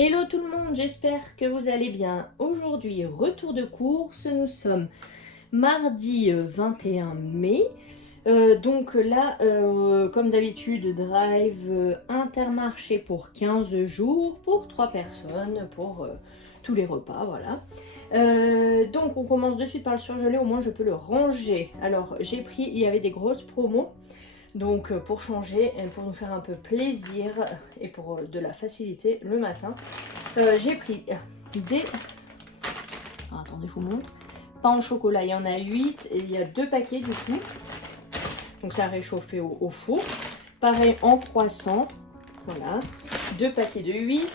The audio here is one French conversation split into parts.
Hello tout le monde, j'espère que vous allez bien. Aujourd'hui, retour de course, nous sommes mardi 21 mai. Donc là, comme d'habitude, drive Intermarché pour 15 jours, pour 3 personnes, pour tous les repas, voilà. Donc on commence de suite par le surgelé, au moins je peux le ranger. Alors j'ai pris, il y avait des grosses promos. Donc pour changer, et pour nous faire un peu plaisir et pour de la facilité le matin, j'ai pris des... Ah, attendez, je vous montre. Pain au chocolat, il y en a 8 et il y a 2 paquets du coup. Donc ça a réchauffé au four. Pareil en croissant, voilà. 2 paquets de 8.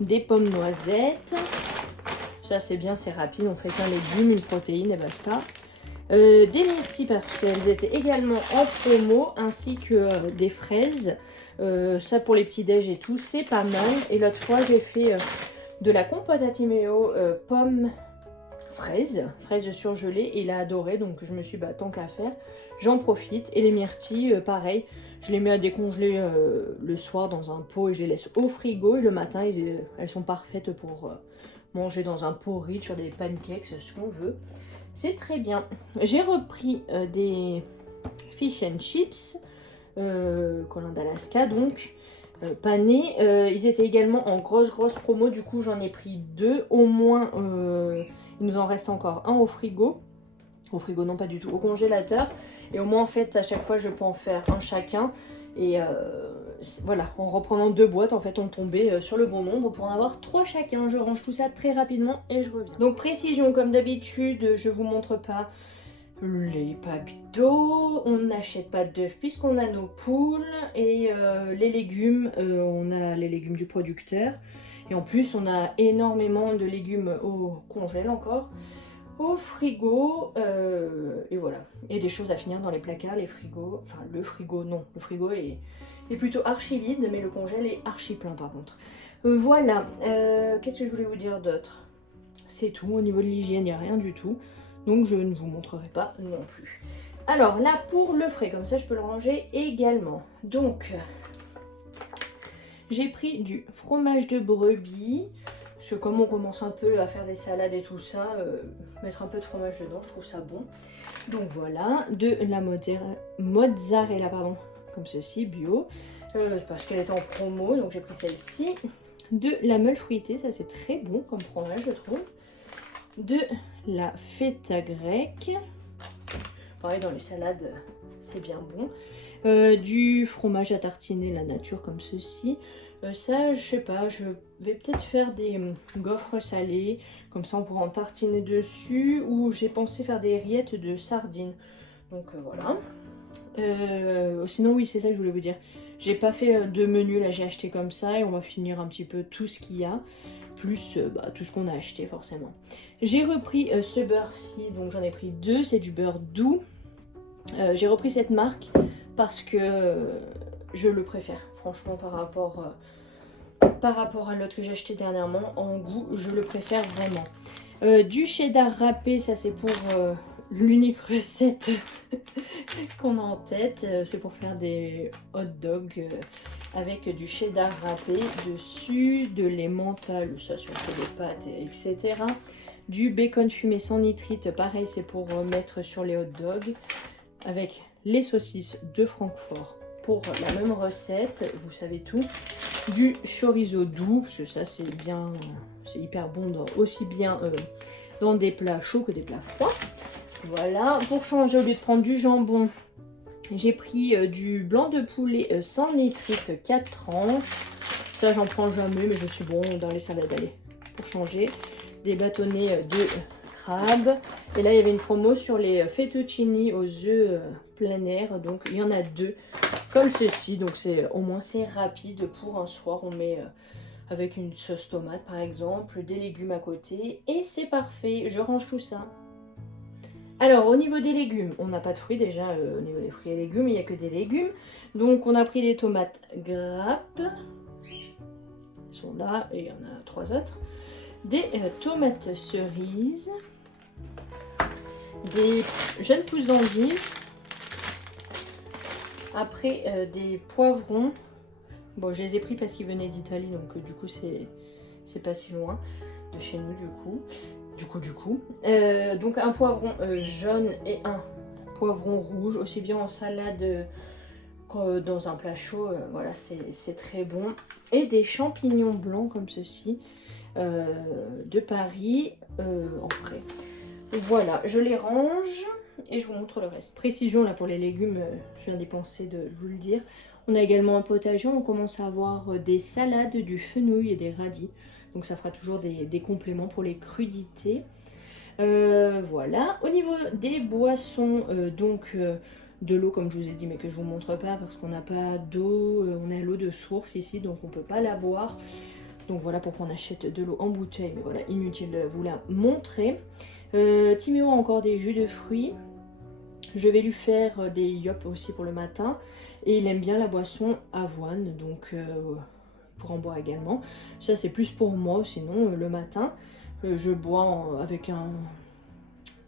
Des pommes noisettes. Ça c'est bien, c'est rapide, on fait qu'un légume, une protéine et basta. Des myrtilles parce qu'elles étaient également en promo, ainsi que des fraises. Ça pour les petits déj et tout, c'est pas mal. Et l'autre fois j'ai fait de la compote à Timéo, pommes fraises surgelées, et il a adoré, donc je me suis dit bah tant qu'à faire, j'en profite. Et les myrtilles, pareil, je les mets à décongeler le soir dans un pot et je les laisse au frigo, et le matin elles sont parfaites pour manger dans un porridge, sur des pancakes, ce qu'on veut. C'est très bien. J'ai repris des fish and chips, Colin d'Alaska, donc panés. Ils étaient également en grosse promo, du coup j'en ai pris 2 au moins. Il nous en reste encore un au frigo. Au frigo non, pas du tout, au congélateur. Et au moins en fait à chaque fois je peux en faire un chacun. Et voilà, en reprenant 2 boîtes, en fait, on tombait sur le bon nombre pour en avoir 3 chacun. Je range tout ça très rapidement et je reviens. Donc précision, comme d'habitude, je vous montre pas les packs d'eau. On n'achète pas d'œufs puisqu'on a nos poules. Et les légumes, on a les légumes du producteur. Et en plus, on a énormément de légumes au congèle encore. Au frigo, et voilà. Et des choses à finir dans les placards, les frigos. Enfin, le frigo, non. Le frigo est plutôt archi vide, mais le congèle est archi plein par contre. Voilà. Qu'est-ce que je voulais vous dire d'autre? C'est tout. Au niveau de l'hygiène, il n'y a rien du tout. Donc, je ne vous montrerai pas non plus. Alors, là, pour le frais, comme ça, je peux le ranger également. Donc, j'ai pris du fromage de brebis. Parce que comme on commence un peu à faire des salades et tout ça, mettre un peu de fromage dedans, je trouve ça bon. Donc voilà, de la mozzarella, pardon, comme ceci, bio, parce qu'elle était en promo, donc j'ai pris celle-ci. De la meule fruitée, ça c'est très bon comme fromage, je trouve. De la feta grecque, pareil dans les salades, c'est bien bon. Du fromage à tartiner, la nature, comme ceci. Ça, je sais pas, je vais peut-être faire des gaufres salées, comme ça on pourra en tartiner dessus, ou j'ai pensé faire des rillettes de sardines. Donc voilà. Sinon oui, c'est ça que je voulais vous dire. J'ai pas fait de menu, là j'ai acheté comme ça et on va finir un petit peu tout ce qu'il y a, plus tout ce qu'on a acheté forcément. J'ai repris ce beurre-ci, donc j'en ai pris 2, c'est du beurre doux. J'ai repris cette marque parce que je le préfère, franchement, par rapport à l'autre que j'ai acheté dernièrement. En goût, je le préfère vraiment. Du cheddar râpé, ça c'est pour l'unique recette qu'on a en tête. C'est pour faire des hot dogs avec du cheddar râpé dessus, de l'emmental, ça si on fait des pâtes, etc. Du bacon fumé sans nitrite, pareil, c'est pour mettre sur les hot dogs, avec les saucisses de Francfort pour la même recette, vous savez tout. Du chorizo doux, parce que ça c'est bien, c'est hyper bon aussi bien dans des plats chauds que des plats froids. Voilà, pour changer, au lieu de prendre du jambon, j'ai pris du blanc de poulet sans nitrite 4 tranches. Ça j'en prends jamais, mais je suis bon dans les salades. Allez, pour changer, des bâtonnets de crabe. Et là il y avait une promo sur les fettuccini aux œufs plein air, donc il y en a 2 comme ceci, donc au moins c'est rapide pour un soir. On met avec une sauce tomate par exemple, des légumes à côté et c'est parfait. Je range tout ça. Alors au niveau des légumes, on n'a pas de fruits déjà. Au niveau des fruits et légumes, il n'y a que des légumes. Donc on a pris des tomates grappes, elles sont là, et il y en a 3 autres. Des tomates cerises, des jeunes pousses d'endive, après des poivrons Bon, je les ai pris parce qu'ils venaient d'Italie, donc du coup c'est pas si loin de chez nous du coup. Donc un poivron jaune et un poivron rouge, aussi bien en salade que dans un plat chaud, voilà, c'est très bon. Et des champignons blancs comme ceci, de Paris, en frais. Voilà, je les range et je vous montre le reste. Précision là pour les légumes, je viens d'y penser de vous le dire. On a également un potager, on commence à avoir des salades, du fenouil et des radis. Donc ça fera toujours des compléments pour les crudités. Voilà. Au niveau des boissons, de l'eau comme je vous ai dit, mais que je vous montre pas parce qu'on n'a pas d'eau, on a l'eau de source ici, donc on peut pas la boire. Donc voilà pourquoi on achète de l'eau en bouteille, mais voilà, inutile de vous la montrer. Timéo a encore des jus de fruits. Je vais lui faire des yop aussi pour le matin. Et il aime bien la boisson avoine, donc pour en boire également. Ça c'est plus pour moi, sinon le matin, je bois avec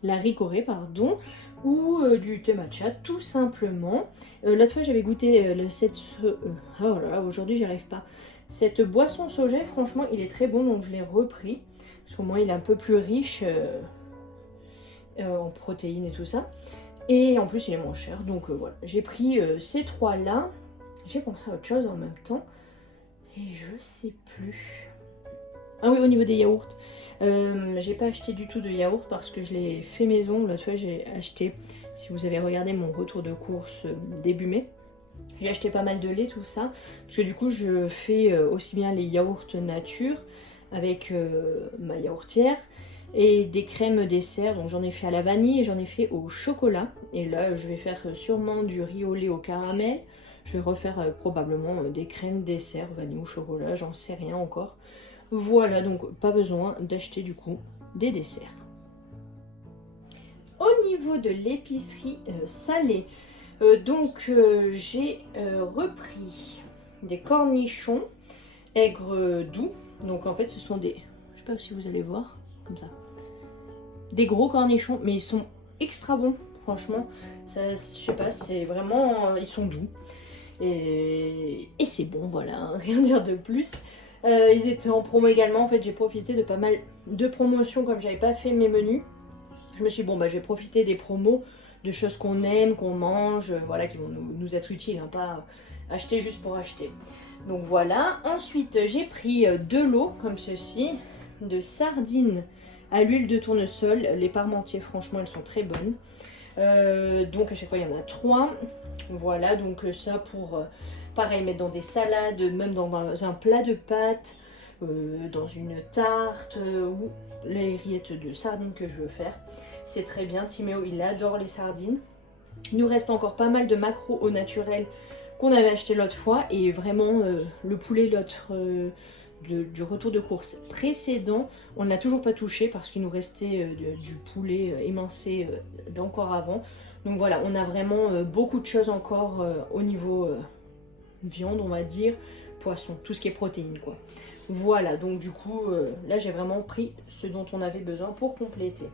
la ricorée, pardon, ou du thé matcha, tout simplement. L'autre fois j'avais goûté oh là là, aujourd'hui j'y arrive pas. Cette boisson soja, franchement il est très bon, donc je l'ai repris. Parce qu'au moins il est un peu plus riche en protéines et tout ça. Et en plus il est moins cher, donc voilà. J'ai pris ces trois là. J'ai pensé à autre chose en même temps. Et je sais plus. Ah oui, au niveau des yaourts. J'ai pas acheté du tout de yaourt parce que je l'ai fait maison. L'autre fois j'ai acheté, si vous avez regardé mon retour de course début mai, j'ai acheté pas mal de lait, tout ça. Parce que du coup je fais aussi bien les yaourts nature avec ma yaourtière. Et des crèmes dessert, donc j'en ai fait à la vanille et j'en ai fait au chocolat. Et là je vais faire sûrement du riz au lait au caramel. Je vais refaire probablement des crèmes dessert, vanille ou chocolat, j'en sais rien encore. Voilà, donc pas besoin d'acheter du coup des desserts. Au niveau de l'épicerie salée, j'ai repris des cornichons aigres doux. Donc en fait ce sont des, je sais pas si vous allez voir, comme ça. Des gros cornichons, mais ils sont extra bons, franchement. Ça, je sais pas, c'est vraiment, ils sont doux. Et c'est bon, voilà, rien dire de plus. Ils étaient en promo également, en fait j'ai profité de pas mal de promotions comme j'avais pas fait mes menus. Je me suis dit bon bah je vais profiter des promos, de choses qu'on aime, qu'on mange, voilà, qui vont nous être utiles, hein, pas acheter juste pour acheter. Donc voilà, ensuite j'ai pris de l'eau comme ceci, de sardines à l'huile de tournesol, les parmentiers franchement elles sont très bonnes. Donc à chaque fois il y en a 3. Voilà, donc ça pour pareil mettre dans des salades, même dans un plat de pâtes, dans une tarte ou les rillettes de sardines que je veux faire. C'est très bien, Timéo il adore les sardines. Il nous reste encore pas mal de maquereaux au naturel qu'on avait acheté l'autre fois et vraiment le poulet du retour de course précédent, on ne l'a toujours pas touché parce qu'il nous restait du poulet émincé d'encore avant. Donc voilà, on a vraiment beaucoup de choses encore au niveau viande, on va dire, poisson, tout ce qui est protéines quoi. Voilà, donc du coup, là j'ai vraiment pris ce dont on avait besoin pour compléter.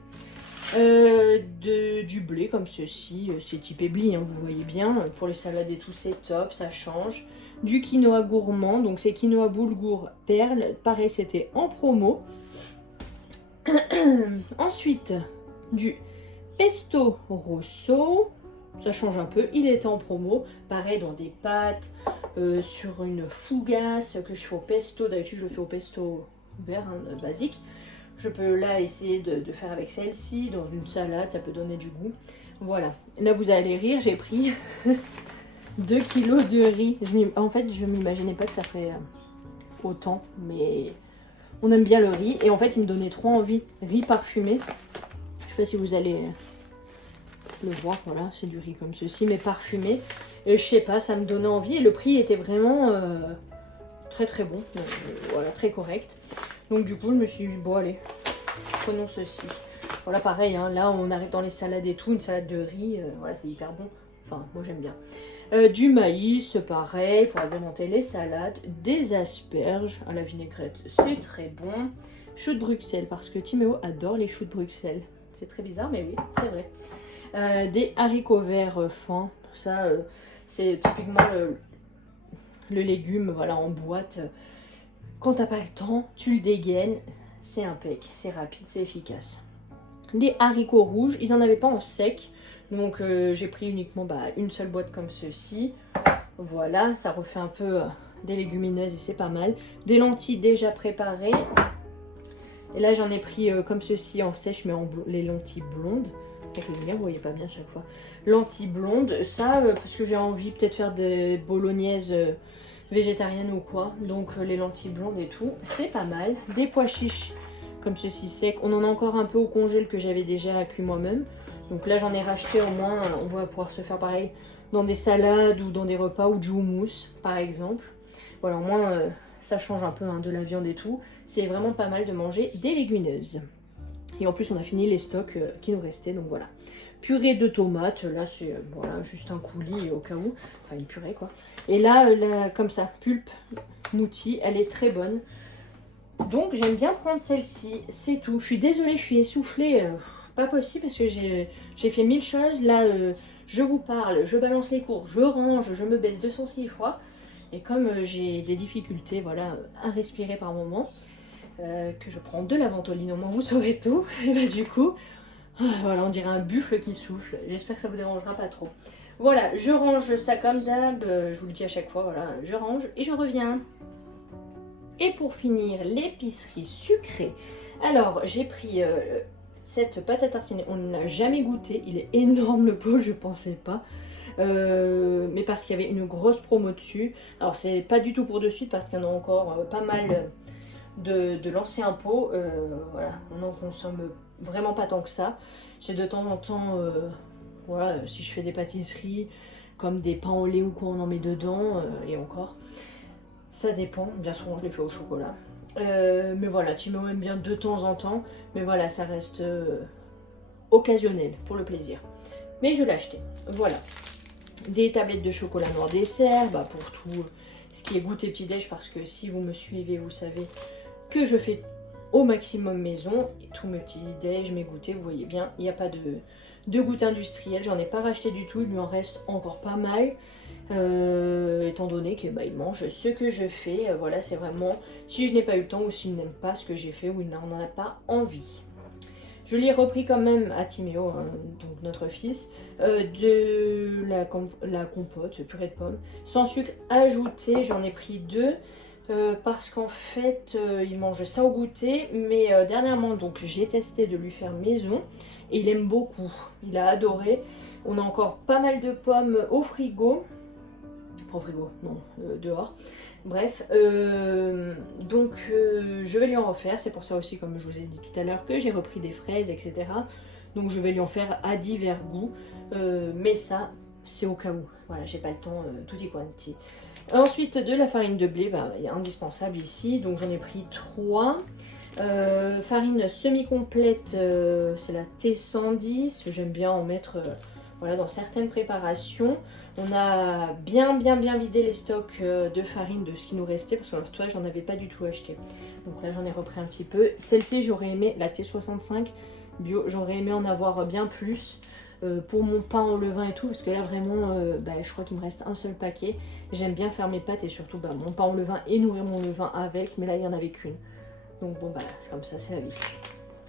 Du blé comme ceci, c'est typé blé, hein, vous voyez bien, pour les salades et tout c'est top, ça change. Du quinoa gourmand, donc c'est quinoa boulgour perle, pareil c'était en promo. Ensuite, du pesto rosso, ça change un peu, il était en promo, pareil dans des pâtes, sur une fougasse que je fais au pesto, d'habitude je le fais au pesto vert, hein, basique. Je peux là essayer de faire avec celle-ci, dans une salade, ça peut donner du goût. Voilà, là vous allez rire, j'ai pris 2 kilos de riz. En fait, je ne m'imaginais pas que ça ferait autant, mais on aime bien le riz. Et en fait, il me donnait trop envie. Riz parfumé. Je sais pas si vous allez le voir, voilà, c'est du riz comme ceci, mais parfumé. Et je sais pas, ça me donnait envie. Et le prix était vraiment très très bon. Donc, voilà, très correct. Donc du coup, je me suis dit, bon allez, prenons ceci. Voilà, pareil, hein, là on arrive dans les salades et tout, une salade de riz, voilà, c'est hyper bon. Enfin, moi j'aime bien. Du maïs, pareil, pour agrémenter les salades. Des asperges à la vinaigrette, c'est très bon. Choux de Bruxelles, parce que Timéo adore les choux de Bruxelles. C'est très bizarre, mais oui, c'est vrai. Des haricots verts fins, ça c'est typiquement le légume voilà, en boîte. Quand t'as pas le temps, tu le dégaines, c'est impec, c'est rapide, c'est efficace. Des haricots rouges, ils en avaient pas en sec, donc j'ai pris uniquement une seule boîte comme ceci. Voilà, ça refait un peu des légumineuses et c'est pas mal. Des lentilles déjà préparées. Et là j'en ai pris comme ceci en sèche, mais les lentilles blondes. Vous voyez pas bien chaque fois. Lentilles blondes, ça parce que j'ai envie peut-être faire des bolognaises végétariennes ou quoi. Donc les lentilles blondes et tout, c'est pas mal. Des pois chiches comme ceci secs. On en a encore un peu au congèle que j'avais déjà cuit moi-même. Donc là j'en ai racheté au moins, on va pouvoir se faire pareil dans des salades ou dans des repas ou du houmous par exemple. Voilà, au moins ça change un peu hein, de la viande et tout. C'est vraiment pas mal de manger des légumineuses. Et en plus on a fini les stocks qui nous restaient, donc voilà. Purée de tomates, là c'est voilà, juste un coulis au cas où, enfin une purée quoi. Et là, comme ça, pulpe mouti, elle est très bonne. Donc j'aime bien prendre celle-ci, c'est tout. Je suis désolée, je suis essoufflée, pas possible parce que j'ai fait 1000 choses. Là, je vous parle, je balance les cours, je range, je me baisse 206 fois. Et comme j'ai des difficultés voilà, à respirer par moment, que je prends de la ventoline, au moins vous saurez tout. Et bah, du coup, voilà, on dirait un buffle qui souffle. J'espère que ça vous dérangera pas trop. Voilà, je range ça comme d'hab, je vous le dis à chaque fois, voilà, je range et je reviens. Et pour finir, l'épicerie sucrée. Alors, j'ai pris cette pâte à tartiner, on ne l'a jamais goûté, il est énorme le pot, je pensais pas. Mais parce qu'il y avait une grosse promo dessus. Alors, c'est pas du tout pour de suite parce qu'il y en a encore pas mal de l'ancien pot. Voilà, on en consomme vraiment pas tant que ça. C'est de temps en temps, voilà, si je fais des pâtisseries, comme des pains au lait ou quoi, on en met dedans, et encore. Ça dépend, bien souvent je les fais au chocolat. Mais voilà, tu me aimes bien de temps en temps. Mais voilà, ça reste occasionnel pour le plaisir. Mais je l'ai acheté. Voilà. Des tablettes de chocolat noir dessert, pour tout ce qui est goûter petit-déj. Parce que si vous me suivez, vous savez que je fais au maximum maison. Et tous mes petits-déj, mes goûters, vous voyez bien, il n'y a pas de goûter industriel. J'en ai pas racheté du tout, il lui en reste encore pas mal. Étant donné que il mange ce que je fais, voilà, c'est vraiment si je n'ai pas eu le temps ou s'il n'aime pas ce que j'ai fait ou il n'en a pas envie. Je l'ai repris quand même à Timéo, hein, donc notre fils, de la compote, purée de pommes, sans sucre ajouté, j'en ai pris 2. Parce qu'en fait il mange ça au goûter, mais dernièrement donc j'ai testé de lui faire maison et il aime beaucoup, il a adoré. On a encore pas mal de pommes au frigo. Au frigo, non, dehors. Bref, donc je vais lui en refaire. C'est pour ça aussi, comme je vous ai dit tout à l'heure, que j'ai repris des fraises, etc. Donc je vais lui en faire à divers goûts. Mais ça, c'est au cas où. Voilà, j'ai pas le temps, tutti quanti. Ensuite, de la farine de blé, il est indispensable ici. Donc j'en ai pris 3. Farine semi-complète, c'est la T110. J'aime bien en mettre... Voilà, dans certaines préparations, on a bien vidé les stocks de farine de ce qui nous restait parce que toi j'en avais pas du tout acheté. Donc là j'en ai repris un petit peu. Celle-ci j'aurais aimé, la T65 bio, j'aurais aimé en avoir bien plus pour mon pain au levain et tout parce que là vraiment je crois qu'il me reste un seul paquet. J'aime bien faire mes pâtes et surtout mon pain au levain et nourrir mon levain avec, mais là il n'y en avait qu'une. Donc bon c'est comme ça, c'est la vie.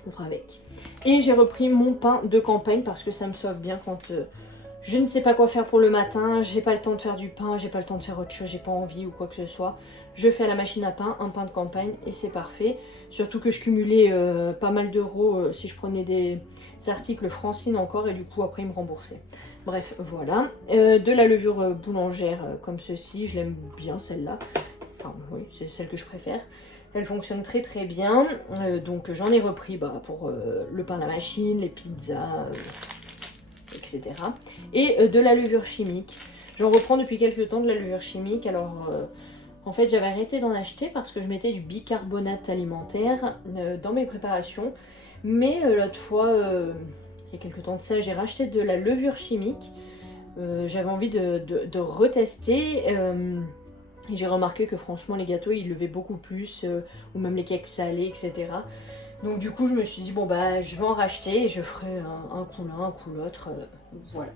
On fera avec. Et j'ai repris mon pain de campagne parce que ça me sauve bien quand je ne sais pas quoi faire pour le matin, j'ai pas le temps de faire du pain, j'ai pas le temps de faire autre chose, j'ai pas envie ou quoi que ce soit. Je fais à la machine à pain un pain de campagne et c'est parfait. Surtout que je cumulais pas mal d'euros si je prenais des articles Francine encore et du coup après ils me remboursaient. Bref, voilà. De la levure boulangère comme ceci, je l'aime bien celle-là. Enfin oui, c'est celle que je préfère. Elle fonctionne très très bien, donc j'en ai repris pour le pain à la machine, les pizzas, etc. Et de la levure chimique. J'en reprends depuis quelques temps de la levure chimique. Alors en fait j'avais arrêté d'en acheter parce que je mettais du bicarbonate alimentaire dans mes préparations. Mais l'autre fois, il y a quelques temps de ça, j'ai racheté de la levure chimique. J'avais envie de retester. Et j'ai remarqué que franchement les gâteaux ils levaient beaucoup plus, ou même les cakes salés, etc. Donc du coup je me suis dit je vais en racheter et je ferai un coup l'un, un coup l'autre, voilà.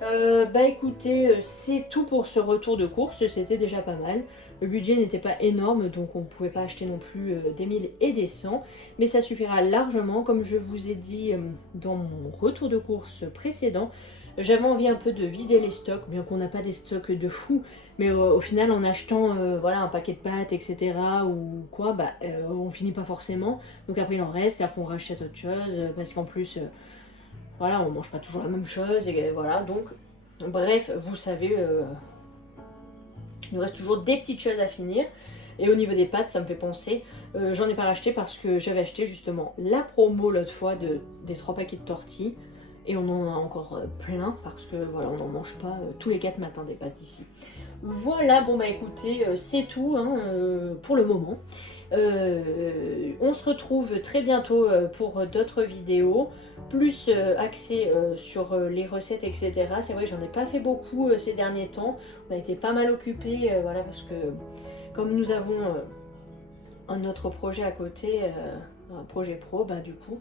Bah écoutez, c'est tout pour ce retour de course, c'était déjà pas mal. Le budget n'était pas énorme, donc on ne pouvait pas acheter non plus des 1000 et des 100, mais ça suffira largement. Comme je vous ai dit dans mon retour de course précédent, j'avais envie un peu de vider les stocks, bien qu'on n'a pas des stocks de fou, mais au final en achetant voilà, un paquet de pâtes, etc. ou quoi, bah, on finit pas forcément. Donc après il en reste, et après on rachète autre chose, parce qu'en plus... voilà, on mange pas toujours la même chose, et voilà, donc, bref, vous savez, il nous reste toujours des petites choses à finir. Et au niveau des pâtes, ça me fait penser, j'en ai pas racheté parce que j'avais acheté justement la promo l'autre fois des 3 paquets de tortilles. Et on en a encore plein parce que voilà, on n'en mange pas tous les 4 matins des pâtes ici. Voilà, bon bah écoutez, c'est tout hein, pour le moment. On se retrouve très bientôt pour d'autres vidéos, plus axées sur les recettes, etc. C'est vrai que j'en ai pas fait beaucoup ces derniers temps. On a été pas mal occupés, voilà, parce que comme nous avons un autre projet à côté, un projet pro, bah du coup,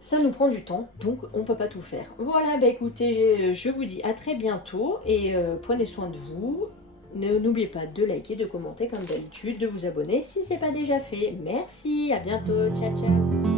ça nous prend du temps, donc on peut pas tout faire. Voilà, bah écoutez, je vous dis à très bientôt et prenez soin de vous. N'oubliez pas de liker, de commenter comme d'habitude, de vous abonner si ce n'est pas déjà fait. Merci, à bientôt, ciao ciao.